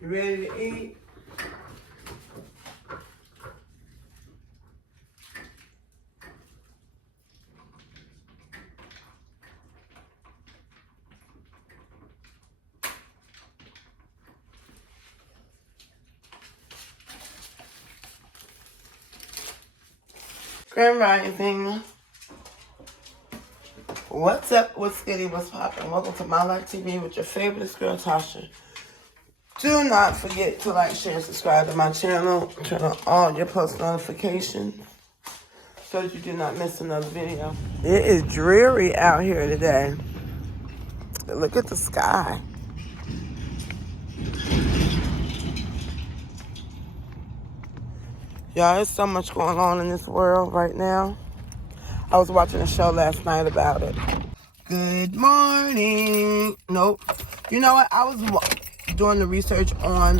You ready to eat? Grand Rising. What's up? What's goody? What's poppin'? Welcome to My Life TV with your favorite girl, Tasha. Do not forget to like, share, and subscribe to my channel. Turn on all your post notifications so that you do not miss another video. It is dreary out here today. Look at the sky. Y'all, there's so much going on in this world right now. I was watching a show last night about it. Good morning. Nope. You know what? I was doing the research on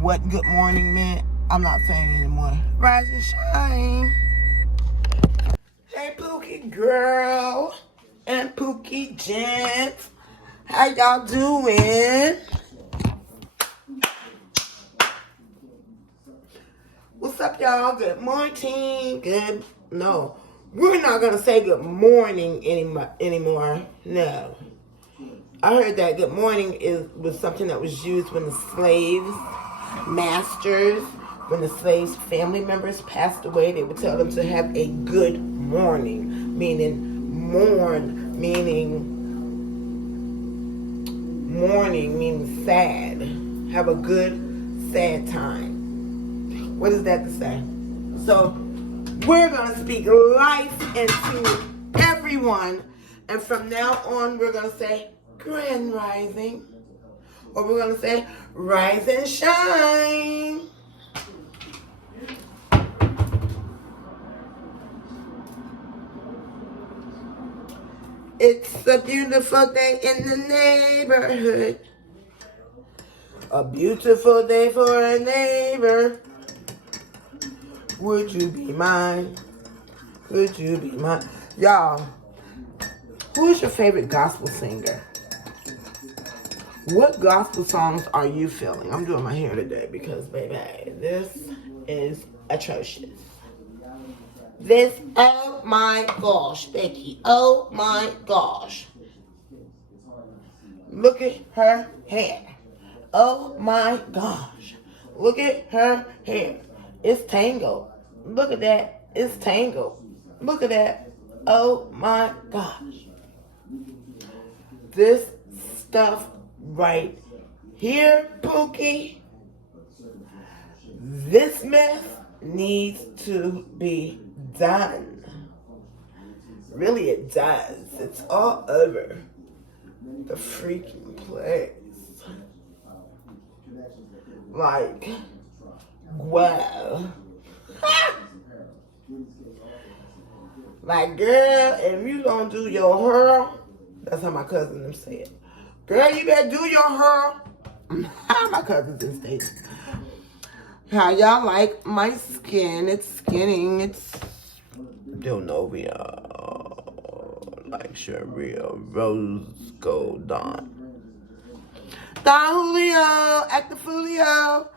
what good morning meant. I'm not saying anymore. Rise and shine. Hey, Pookie girl and Pookie gent. How y'all doing? What's up, y'all? Good morning. No. We're not going to say good morning anymore. No. I heard that good morning was something that was used when the slaves, masters, when the slaves' family members passed away, they would tell them to have a good morning, meaning mourn, meaning sad. Have a good, sad time. What is that to say? So, we're going to speak life into everyone. And from now on, we're going to say Grand Rising. Or we're going to say Rise and Shine. It's a beautiful day in the neighborhood. A beautiful day for a neighbor. Would you be mine? Would you be mine? Y'all, who is your favorite gospel singer? What gospel songs are you feeling? I'm doing my hair today because, baby, this is atrocious. Oh my gosh, Becky. Oh my gosh. Look at her hair. Oh my gosh. Look at her hair. It's tangled. Look at that. It's tangled. Look at that. Oh my gosh. This stuff right here, Pookie, this mess needs to be done. Really, it does. It's all over the freaking place. Like, wow. Like, girl, if you don't do your hair, that's how my cousin them say it. Girl, you better do your hair. My cousin's in States. How y'all like my skin? It's skinning. It's Delnovia. Like Sharia. Rose Gold Dawn. Don Julio. Actifulio.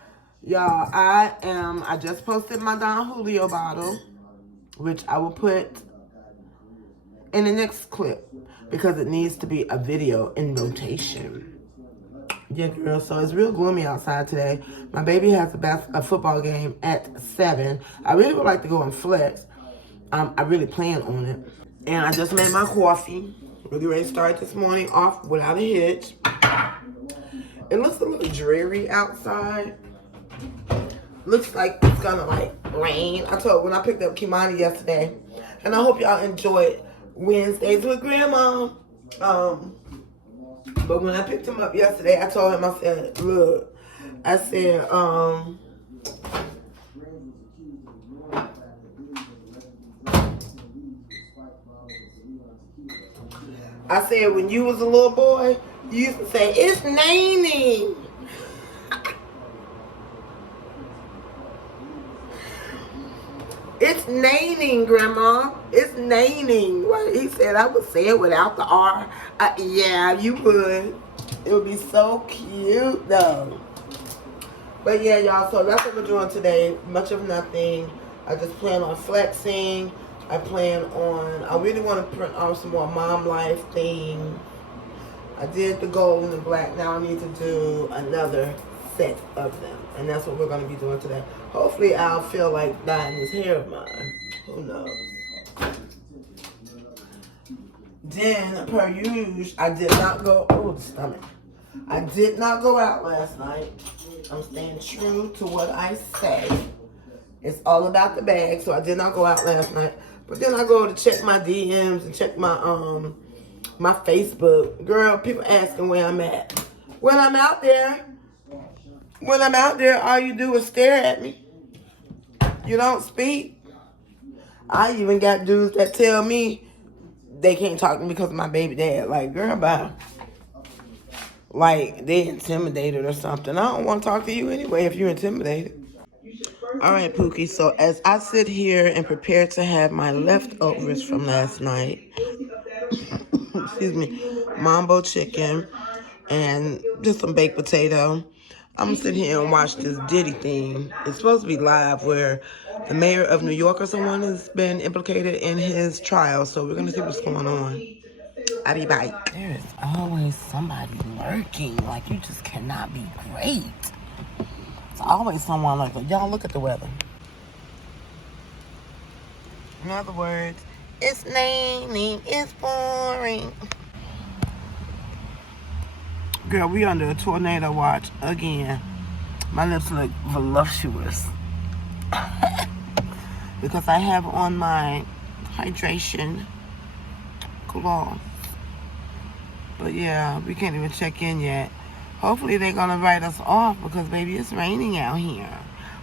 Y'all, I just posted my Don Julio bottle, which I will put in the next clip because it needs to be a video in rotation. Yeah, girl, so it's real gloomy outside today. My baby has a football game at 7. I really would like to go and flex. I really plan on it. And I just made my coffee. We're getting ready to start this morning off without a hitch. It looks a little dreary outside. Looks like it's gonna rain. When I picked up Kimani yesterday, and I hope y'all enjoyed Wednesdays with Grandma. But when I picked him up yesterday, I told him, I said, look, I said, when you was a little boy, you used to say, it's raining. It's raining, Grandma. It's raining. Well, he said I would say it without the R. Yeah, you would. It would be so cute, though. But yeah, y'all, so that's what we're doing today. Much of nothing. I just plan on flexing. I really want to print on some more mom life things. I did the gold and the black. Now I need to do another set of them. And that's what we're going to be doing today. Hopefully I'll feel like dyeing this hair of mine. Who knows? Then, per usual, I did not go, the stomach. I did not go out last night. I'm staying true to what I say. It's all about the bag, so I did not go out last night. But then I go to check my DMs and check my my Facebook. Girl, people asking where I'm at. When I'm out there, all you do is stare at me. You don't speak. I even got dudes that tell me they can't talk to me because of my baby dad. Like, girl, bye. Like, they intimidated or something. I don't want to talk to you anyway if you're intimidated. All right, Pookie. So as I sit here and prepare to have my leftovers from last night, excuse me, mambo chicken and just some baked potato, I'm going to sit here and watch this Diddy thing. It's supposed to be live where the mayor of New York or someone has been implicated in his trial. So we're going to see what's going on. I'll be back. There's always somebody lurking. Like, you just cannot be great. It's always someone lurking. Y'all, look at the weather. In other words, it's raining, it's pouring. Girl, we under a tornado watch again. My lips look voluptuous. Because I have on my hydration cloth. But yeah, we can't even check in yet. Hopefully they're going to write us off because, baby, it's raining out here.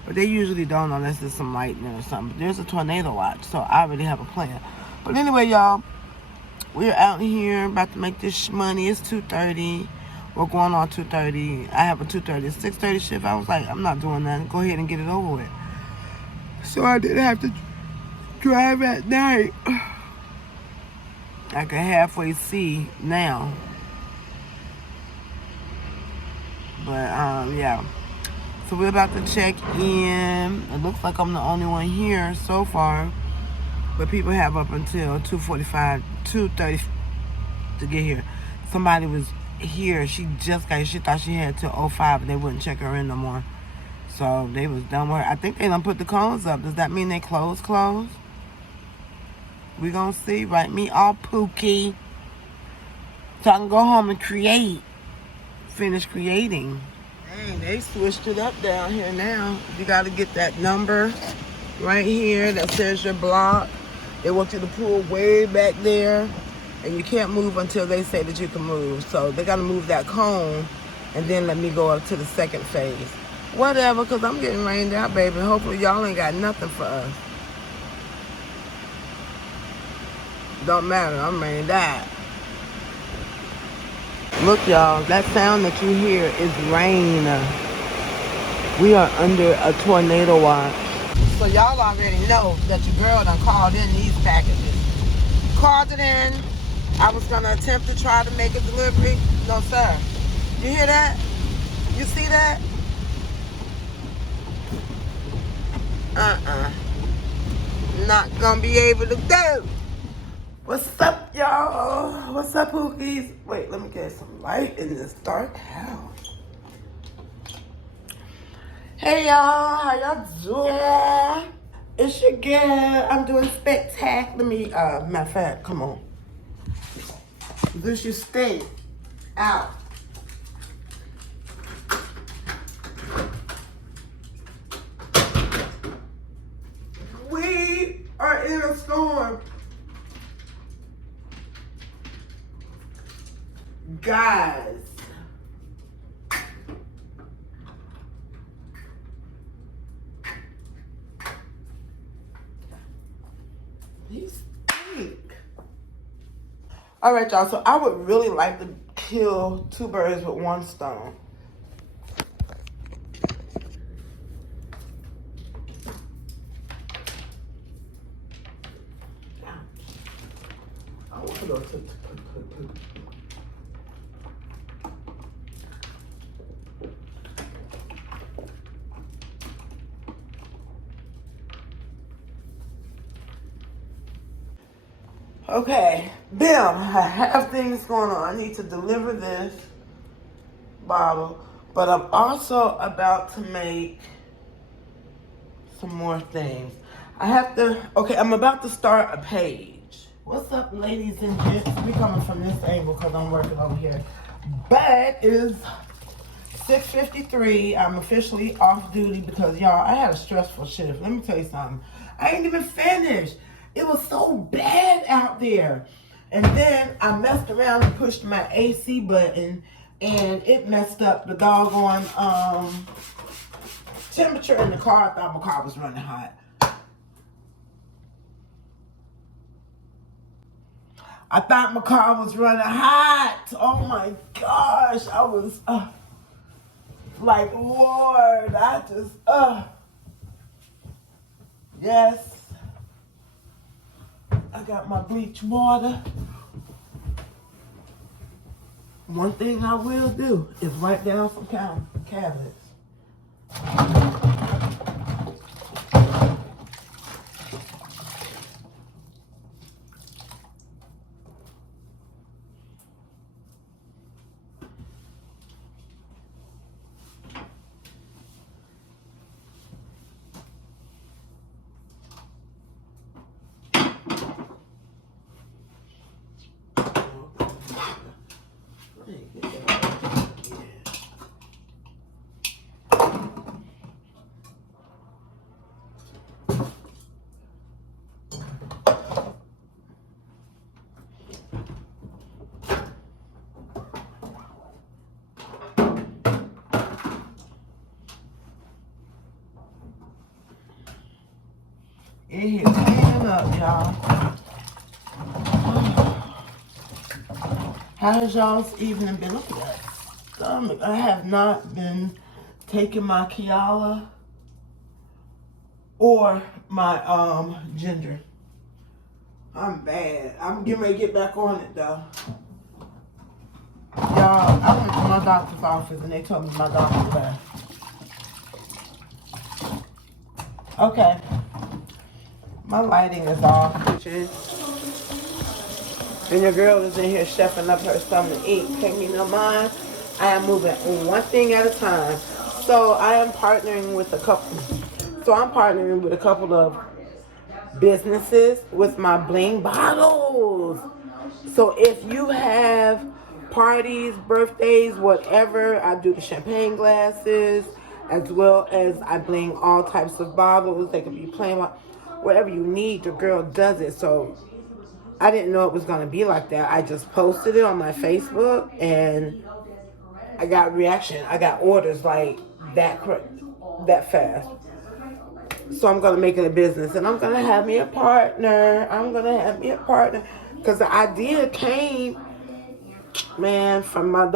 But they usually don't unless there's some lightning or something. But there's a tornado watch, so I already have a plan. But anyway, y'all, we're out here about to make this money. It's 2:30. We're going on 2:30. I have a 2:30, 6:30 shift. I was like, I'm not doing that. Go ahead and get it over with. So I didn't have to drive at night. I can halfway see now. But, yeah. So we're about to check in. It looks like I'm the only one here so far. But people have up until 2:45, 2:30 to get here. Somebody was here. She just got here. She thought she had till 05, and they wouldn't check her in no more. So they was done with her. I think they done put the cones up. Does that mean they closed? We gonna see. Write me all Pookie. So I can go home and finish creating. Dang, they switched it up down here now. You got to get that number right here that says your block. They want you to pull way back there, and you can't move until they say that you can move. So they got to move that cone and then let me go up to the second phase. Whatever, because I'm getting rained out, baby. Hopefully y'all ain't got nothing for us. Don't matter, I'm rained out. Look, y'all, that sound that you hear is rain. We are under a tornado watch. So y'all already know that your girl done called in these packages. Called it in. I was going to attempt to try to make a delivery. No, sir. You hear that? You see that? Not going to be able to do. What's up, y'all? What's up, Pookies? Wait, let me get some light in this dark house. Hey, y'all. How y'all doing? It's your girl. I'm doing spectacular. Let me, matter of fact, come on. This you stay out. We are in a storm. Guys, he stink. All right, y'all. So I would really like to kill two birds with one stone. I want to go to. Okay, bam, I have things going on. I need to deliver this bottle, but I'm also about to make some more things. Okay, I'm about to start a page. What's up, ladies and gents? We coming from this angle because I'm working over here. But it is 6:53. I'm officially off duty because, y'all, I had a stressful shift. Let me tell you something. I ain't even finished. It was so bad out there. And then I messed around and pushed my AC button, and it messed up the doggone temperature in the car. I thought my car was running hot. I thought my car was running hot. Oh my gosh. I was like, Lord, I just, yes. I got my bleach water. One thing I will do is write down some cabinets. It is cleaning up, y'all. How has y'all's evening been? Look at that stomach. I have not been taking my Kiala or my ginger. I'm bad. I'm getting ready to get back on it though. Y'all, I went to my doctor's office and they told me my doctor's bad. Okay. My lighting is off. And your girl is in here chefing up her something to eat. Take me no mind. I am moving one thing at a time. So I'm partnering with a couple of businesses with my bling bottles. So if you have parties, birthdays, whatever, I do the champagne glasses, as well as I bling all types of bottles. They could be plain, whatever you need, the girl does it. So I didn't know it was going to be like that. I just posted it on my Facebook and I got reaction. I got orders like that fast. So I'm going to make it a business and I'm going to have me a partner. Because the idea came, man, from my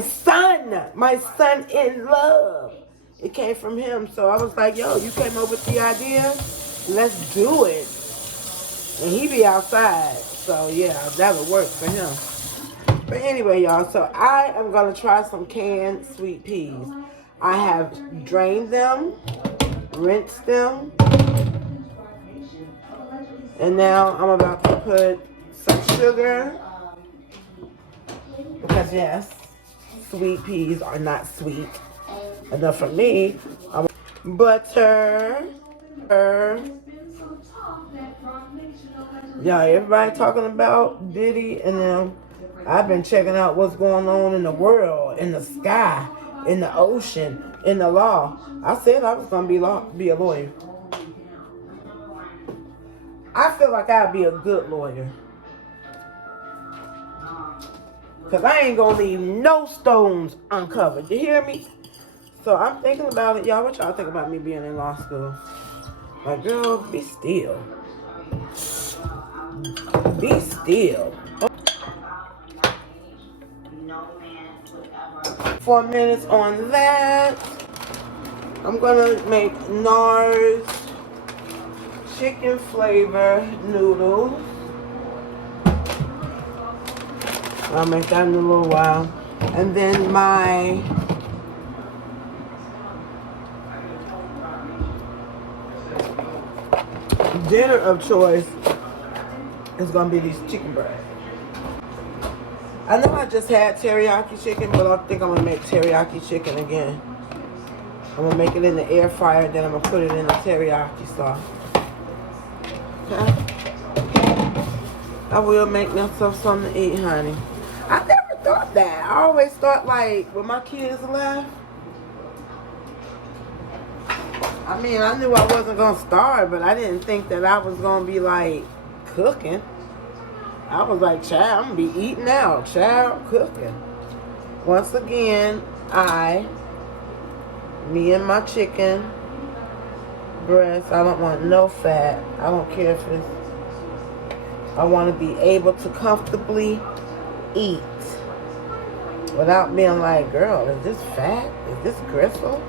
son in love. It came from him. So I was like, yo, you came up with the idea? Let's do it. And he be outside. So yeah, that would work for him. But anyway, y'all, so I am going to try some canned sweet peas. I have drained them, rinsed them, and now I'm about to put some sugar. Because yes, sweet peas are not sweet enough for me. Butter. Yeah, everybody talking about Diddy and them. I've been checking out what's going on in the world, in the sky, in the ocean, in the law. I said I was going to be a lawyer. I feel like I'd be a good lawyer. Because I ain't going to leave no stones uncovered. You hear me? So I'm thinking about it. Y'all, what y'all think about me being in law school? Like, girl, be still. Be still. 4 minutes on that. I'm gonna make NARS chicken flavor noodles. I'll make that in a little while. And then my dinner of choice is gonna be these chicken breasts. I know I just had teriyaki chicken, but I think I'm gonna make teriyaki chicken again. I'm gonna make it in the air fryer, then I'm gonna put it in the teriyaki sauce. Okay? I will make myself something to eat, honey. I never thought that. I always thought, like, when my kids left, I mean, I knew I wasn't gonna starve, but I didn't think that I was gonna be, like, cooking. I was like, child, I'm gonna be eating out, child, cooking. Once again, me and my chicken breast, I don't want no fat. I don't care if it's, I want to be able to comfortably eat without being like, girl, is this fat? Is this gristle?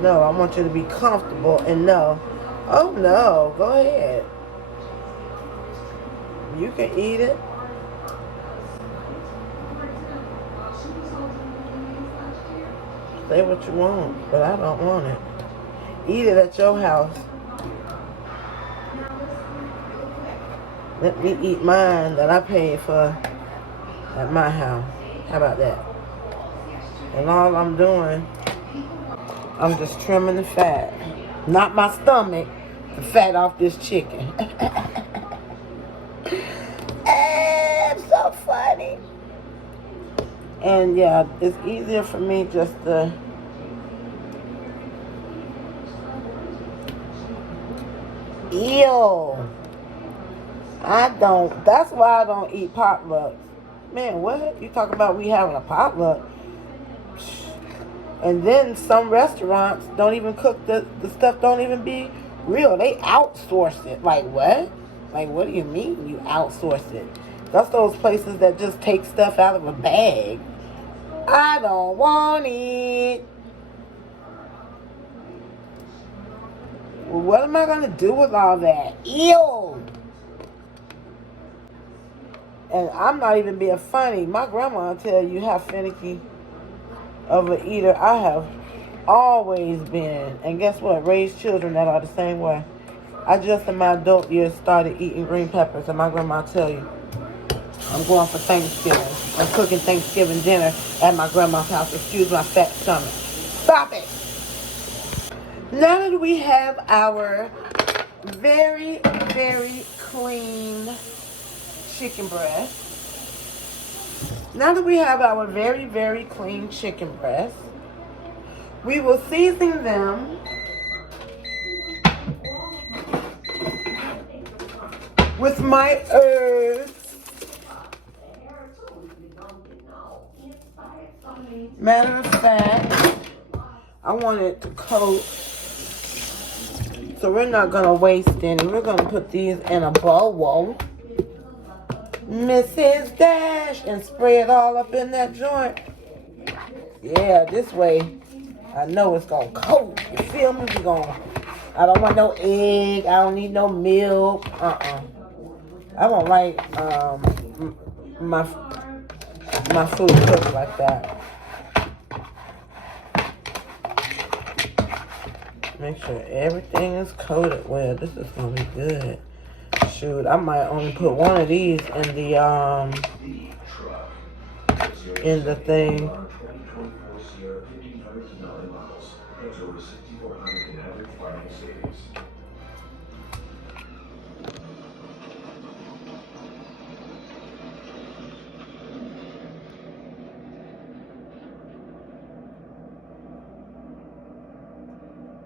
No, I want you to be comfortable and know, oh no, go ahead. You can eat it. Say what you want, but I don't want it. Eat it at your house. Let me eat mine that I paid for at my house. How about that? And all I'm doing, I'm just trimming the fat. Not my stomach, the fat off this chicken. It's so funny. And yeah, it's easier for me just to that's why I don't eat potlucks. Man, what? You talk about we having a potluck. And then some restaurants don't even cook, the stuff don't even be real. They outsource it. Like what? Like what do you mean you outsource it? That's those places that just take stuff out of a bag. I don't want it. Well, what am I going to do with all that? Ew. And I'm not even being funny. My grandma will tell you how finicky of an eater I have always been. And guess what? Raised children that are the same way. I just in my adult years started eating green peppers. And my grandma will tell you, I'm going for Thanksgiving. I'm cooking Thanksgiving dinner at my grandma's house. Excuse my fat stomach. Stop it. Now that we have our very, very clean chicken breast. Now that we have our very, very clean chicken breast, we will season them with my herbs. Matter of fact, I want it to coat, so we're not going to waste any. We're going to put these in a bowl, Mrs. Dash, and spray it all up in that joint. Yeah, this way, I know it's going to coat. You feel me? I don't want no egg. I don't need no milk. I don't like my food cooked like that. Make sure everything is coated well. This is gonna be good. Shoot, I might only put one of these in the thing.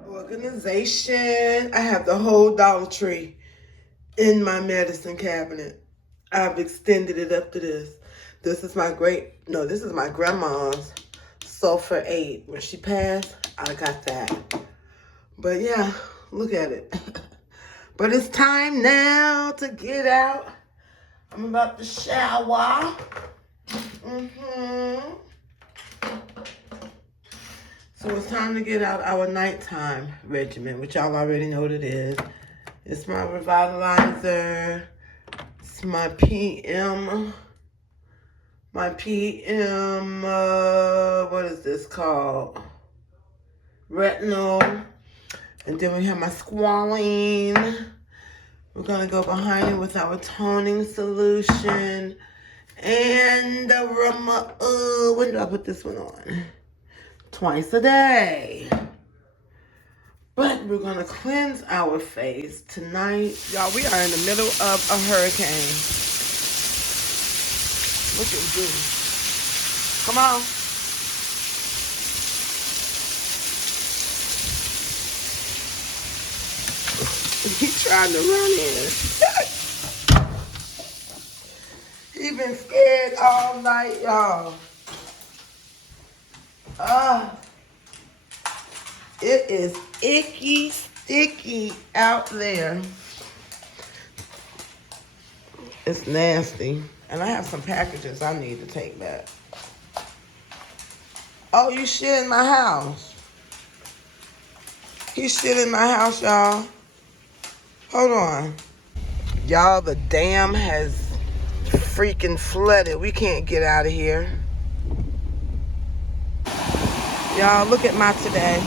Organization. I have the whole Dollar Tree in my medicine cabinet. I've extended it up to this. This is my grandma's sulfur 8. When she passed, I got that. But yeah, look at it. But it's time now to get out. I'm about to shower. So it's time to get out our nighttime regimen, which y'all already know what it is. It's my revitalizer. It's my PM. What is this called? Retinol. And then we have my squalene. We're gonna go behind it with our toning solution and the when do I put this one on? Twice a day. But we're gonna cleanse our face tonight. Y'all, we are in the middle of a hurricane. Look at this. Come on. He trying to run in. He been scared all night, y'all. It is icky, sticky out there. It's nasty. And I have some packages I need to take back. Oh, you shit in my house. He shit in my house, y'all. Hold on. Y'all, the dam has freaking flooded. We can't get out of here. Y'all, look at my today.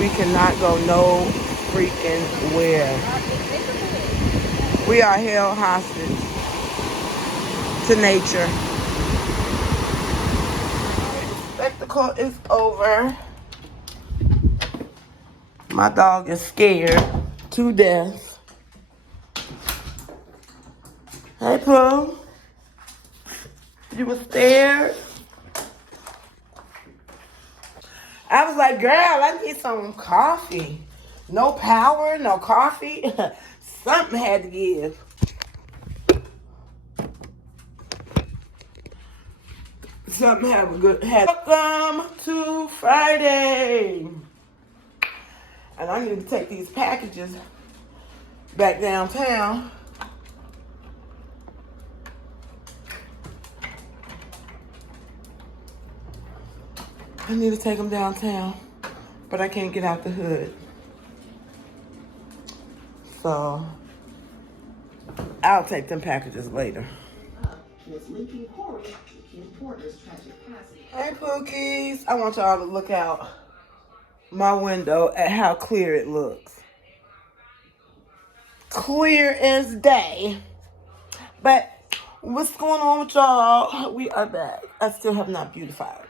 We cannot go no freaking where. We are held hostage to nature. Spectacle is over. My dog is scared to death. Hey, Pooh. You were scared? I was like, girl, I need some coffee. No power, no coffee. Something had to give. Something have a good head. Welcome to Friday. And I need to take these packages back downtown. I need to take them downtown, but I can't get out the hood. So I'll take them packages later. Hey, Pookies. I want y'all to look out my window at how clear it looks. Clear as day. But what's going on with y'all? We are back. I still have not beautified.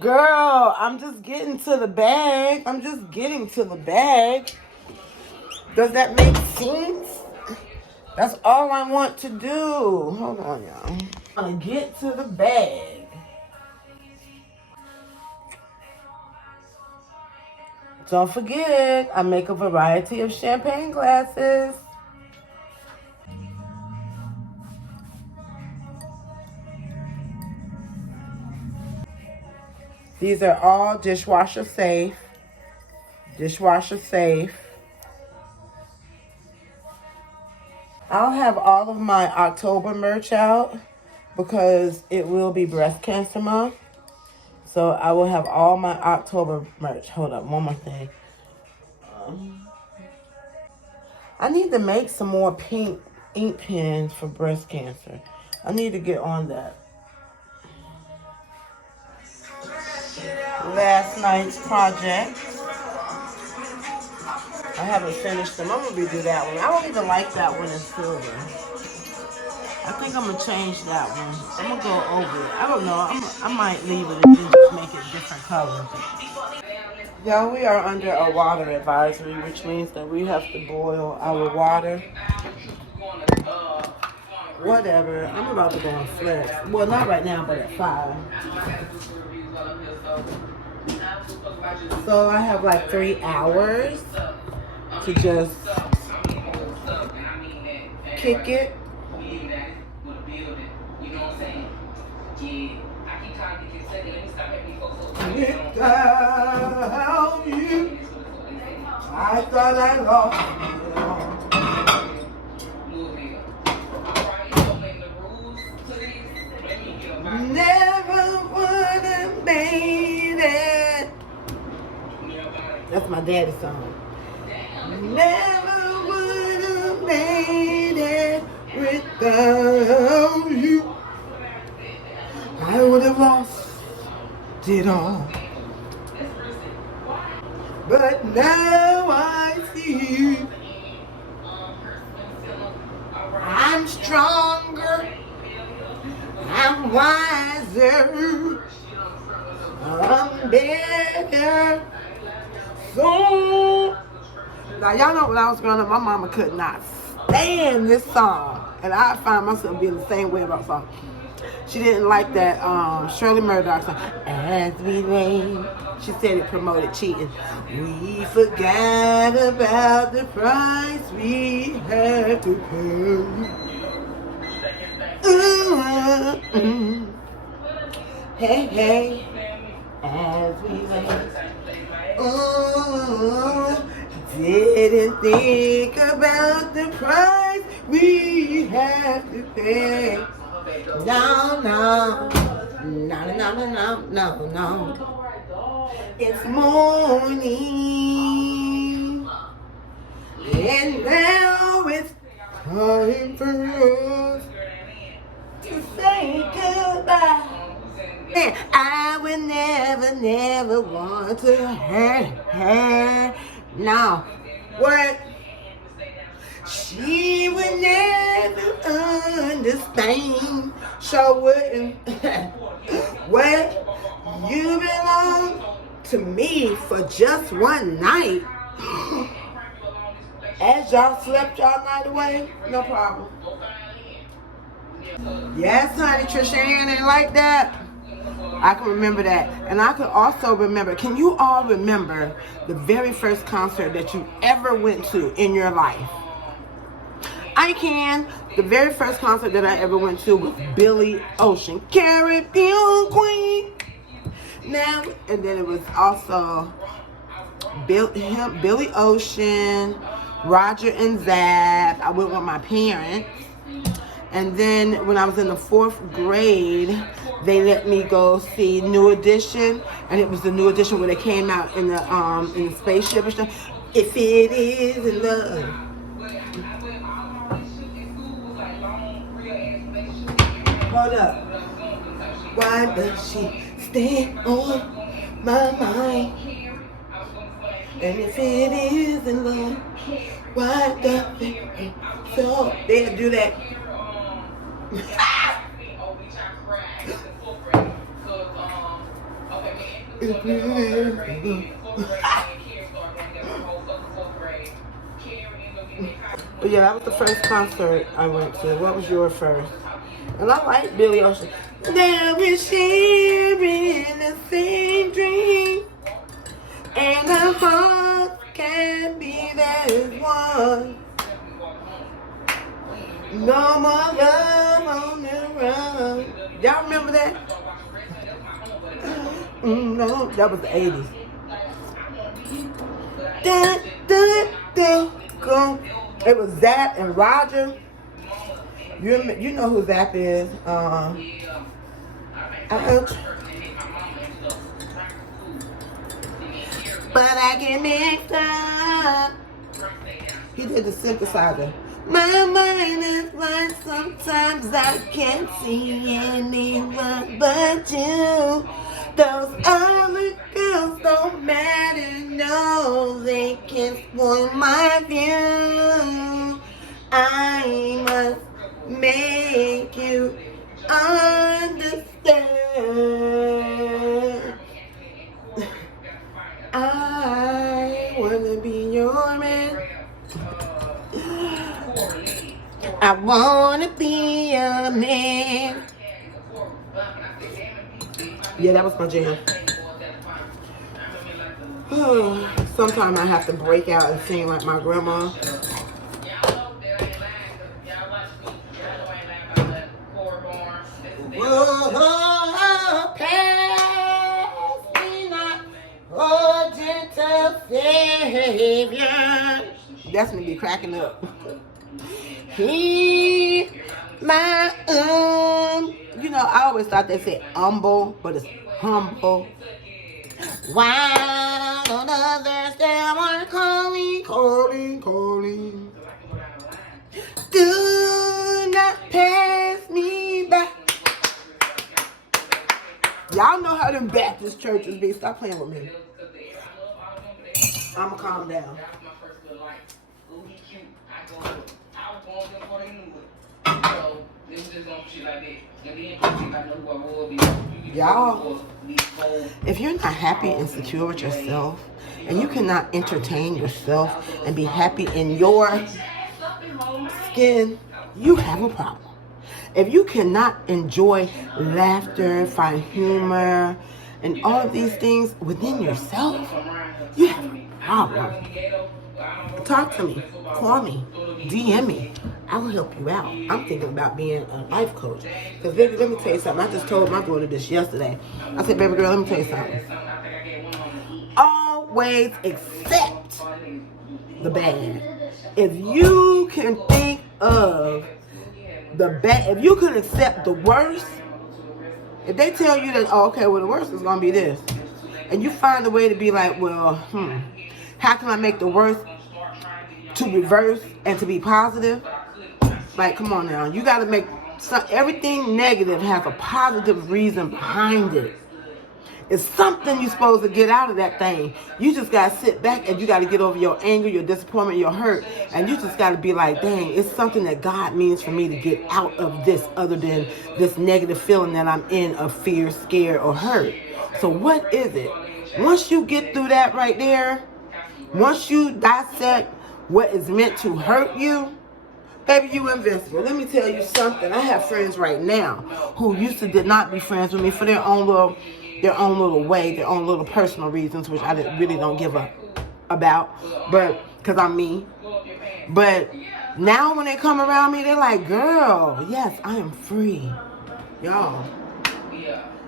Girl, I'm just getting to the bag. Does that make sense? That's all I want to do. Hold on, y'all. I want to get to the bag. Don't forget, I make a variety of champagne glasses. These are all dishwasher safe. Dishwasher safe. I'll have all of my October merch out because it will be breast cancer month. So I will have all my October merch. Hold up, one more thing. I need to make some more pink ink pens for breast cancer. I need to get on that. Last night's project. I haven't finished them. I'm going to redo that one. I don't even like that one in silver. I think I'm going to change that one. I'm going to go over it. I don't know. I might leave it and just make it different colors. Y'all, we are under a water advisory, which means that we have to boil our water. Whatever. I'm about to go on flex. Well, not right now, but at 5. So I have like 3 hours to just kick it. Without you, I thought I lost it all. Never would have made it. That's my daddy's song. Never would have made it without you. I would have lost it all. But now I see I'm stronger, I'm wiser, I'm better. So now y'all know when I was growing up, my mama could not stand this song, and I find myself being the same way about the song. She didn't like that Shirley Murdoch song, As We Lay. She said it promoted cheating. We forgot about the price we had to pay. Hey, hey, as we lay. Didn't think about the price we have to pay. No, no, no, no, no, no, no, no. It's morning, and now it's time for us to say goodbye. I would never, never want to hurt her. Now, what? She would never understand. So wouldn't. What? You belong to me for just one night. As y'all slept y'all night away, no problem. Yes, honey, Trisha Ann ain't like that. I can remember that. And I can also remember, can you all remember the very first concert that you ever went to in your life? I can. The very first concert that I ever went to was Billy Ocean, Caribbean Queen. Now, and then it was also Billy Ocean, Roger and Zab. I went with my parents. And then when I was in the 4th grade, they let me go see New Edition, and it was the New Edition where they came out in the spaceship and stuff. If it is in love. Hold up. Why does she stay on my mind? And if it is in love, why does it so? They'll do that. But yeah, that was the first concert I went to. What was your first? And I like Billy Ocean. Now we're sharing the same dream, and our hearts can be there as one. No more love on the run. Y'all remember that? No, that was the 80s. Go. It was Zap and Roger. You know who Zap is. But I get mixed up. He did the synthesizer. My mind is blind, sometimes I can't see anyone but you. Those other girls don't matter, no, they can't spoil my view. I must make you understand. I wanna be your man. I wanna be a man. Yeah, that was my jam. Sometimes I have to break out and sing like my grandma. Whoa, pass me not, oh gentle Savior. That's gonna be cracking up. He, my, you know, I always thought they said humble, but it's humble. While on others they are calling. Do not pass me by. Y'all know how them Baptist churches be. Stop playing with me. I'ma calm down. Y'all, if you're not happy and secure with yourself, and you cannot entertain yourself and be happy in your skin, you have a problem. If you cannot enjoy laughter, find humor, and all of these things within yourself, you have a problem. Talk to me, call me, DM me. I'll help you out. I'm thinking about being a life coach. Because, baby, let me tell you something. I just told my daughter this yesterday. I said, baby girl, let me tell you something. Always accept the bad. If you can think of the bad, if you can accept the worst, if they tell you that, oh, okay, well, the worst is going to be this, and you find a way to be like, well, how can I make the worst to reverse and to be positive? Like, come on now. You got to make everything negative has a positive reason behind it. It's something you're supposed to get out of that thing. You just got to sit back and you got to get over your anger, your disappointment, your hurt. And you just got to be like, dang, it's something that God means for me to get out of this other than this negative feeling that I'm in of fear, scare, or hurt. So what is it? Once you get through that right there, once you dissect what is meant to hurt you, baby, you invincible. Let me tell you something. I have friends right now who did not be friends with me for their own little way, their own little personal reasons, which I really don't give a about, but because I'm me. But now when they come around me, they're like, girl, yes, I am free. Y'all,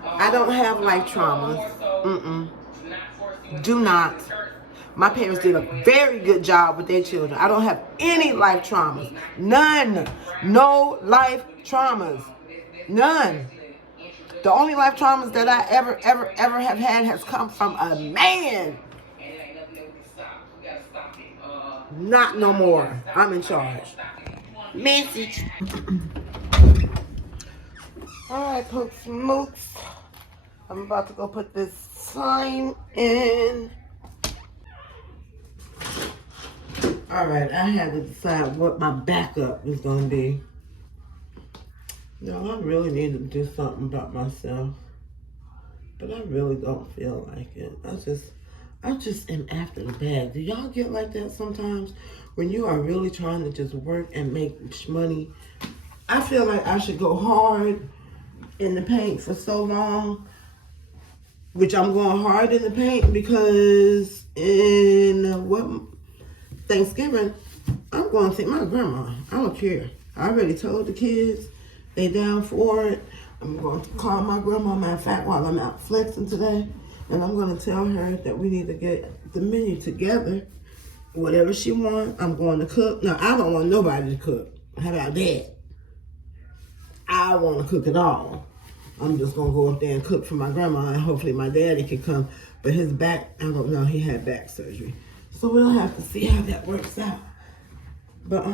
I don't have life traumas. Do not. My parents did a very good job with their children. I don't have any life traumas. None. No life traumas. None. The only life traumas that I ever have had has come from a man. Not no more. I'm in charge. Message. Alright, folks, smokes. I'm about to go put this sign in. Alright, I had to decide what my backup is going to be. No, I really need to do something about myself. But I really don't feel like it. I just am after the bag. Do y'all get like that sometimes? When you are really trying to just work and make money. I feel like I should go hard in the paint for so long. Which I'm going hard in the paint because in Thanksgiving, I'm going to take my grandma. I don't care. I already told the kids. They down for it. I'm going to call my grandma, matter of fact, while I'm out flexing today. And I'm going to tell her that we need to get the menu together. Whatever she wants, I'm going to cook. Now, I don't want nobody to cook. How about that? I want to cook it all. I'm just going to go up there and cook for my grandma, and hopefully my daddy can come. But his back, I don't know, he had back surgery. So we'll have to see how that works out. But,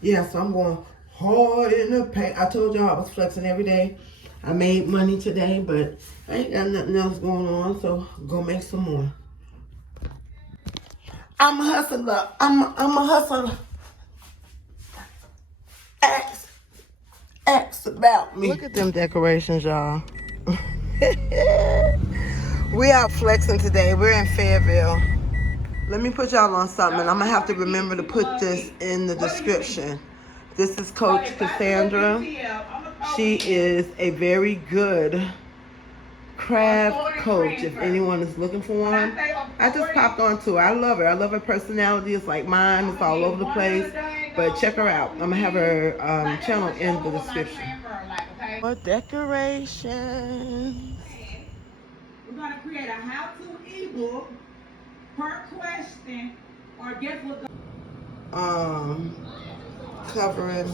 yeah, so I'm going hard in the paint. I told y'all I was flexing every day. I made money today, but I ain't got nothing else going on, so go make some more. I'm a hustler. I'm a hustler. Ask about me. Look at them decorations, y'all. We out flexing today. We're in Fayetteville. Let me put y'all on something. I'm going to have to remember to put this in the description. This is Coach Cassandra. She is a very good craft coach if anyone is looking for one. I just popped on to her. I love her. I love her personality. It's like mine. It's all over the place. But check her out. I'm going to have her channel in the description. More decorations. We're going to create a how-to ebook per question, or guess what? Covering